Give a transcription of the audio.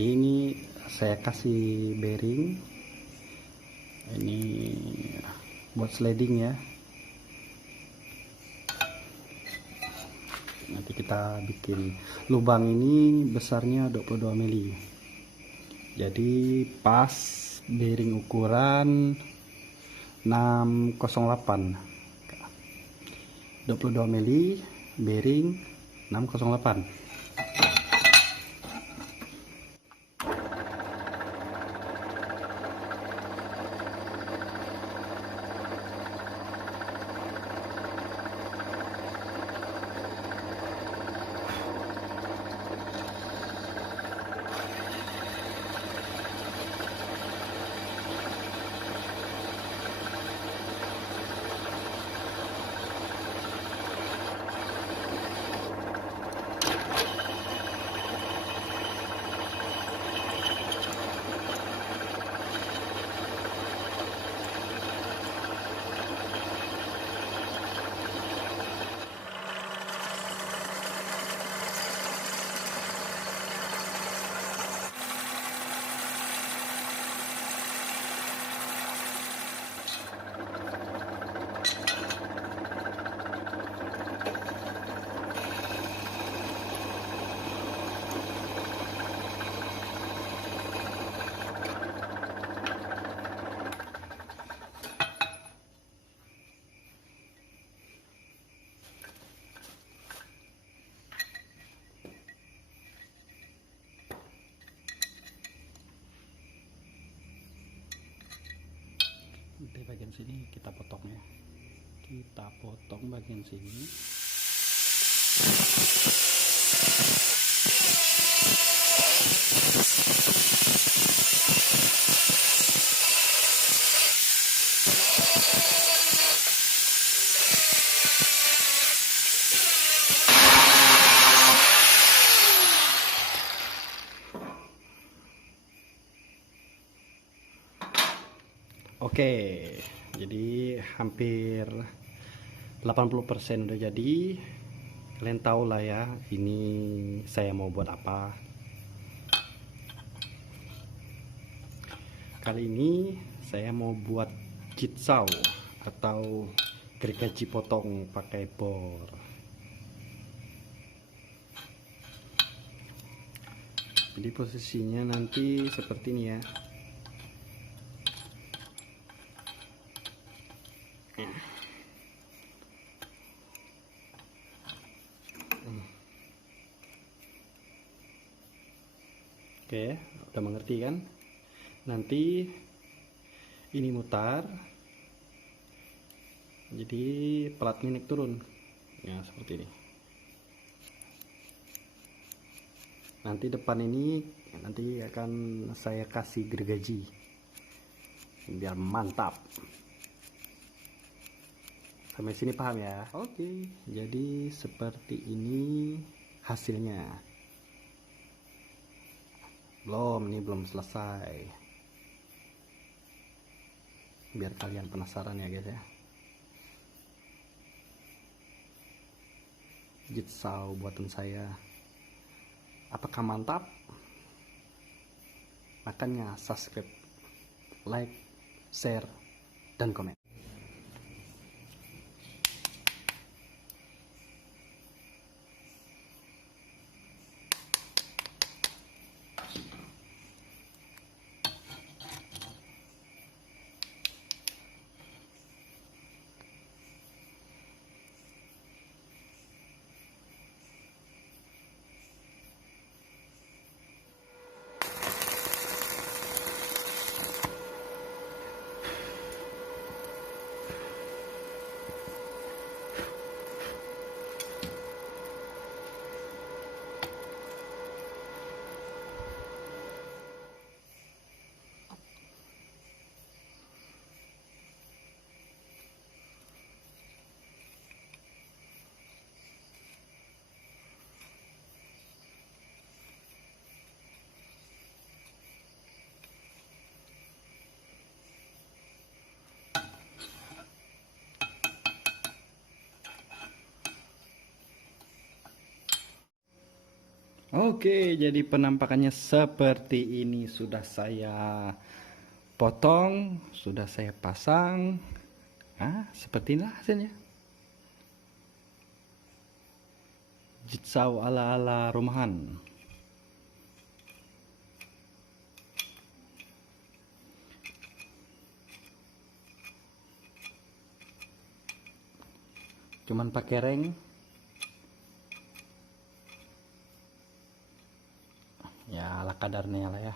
Jadi ini saya kasih bearing, ini buat sliding ya. Nanti kita bikin lubang ini besarnya 22 mili. Jadi pas bearing ukuran 608, 22 mili bearing 608. Di bagian sini kita potong ya, kita potong bagian sini. Oke, jadi hampir 80% udah jadi. Kalian tahu lah ya, ini saya mau buat apa. Kali ini saya mau buat jigsaw atau gergaji potong pakai bor. Jadi posisinya nanti seperti ini ya. Oke, udah mengerti kan? Nanti ini mutar, jadi pelatnya naik turun ya, seperti ini. Nanti depan ini nanti akan saya kasih gergaji biar mantap. Sampai sini paham ya? Oke, jadi seperti ini hasilnya. Ini belum selesai, biar kalian penasaran ya guys ya. Jigsaw buatan saya, apakah mantap? Makanya subscribe, like, share, dan komen. Oke, jadi penampakannya seperti ini. Sudah saya potong, sudah saya pasang. Seperti inilah hasilnya. Jitsau ala-ala rumahan. Cuman pakai reng. Ya ala kadarnya lah ya.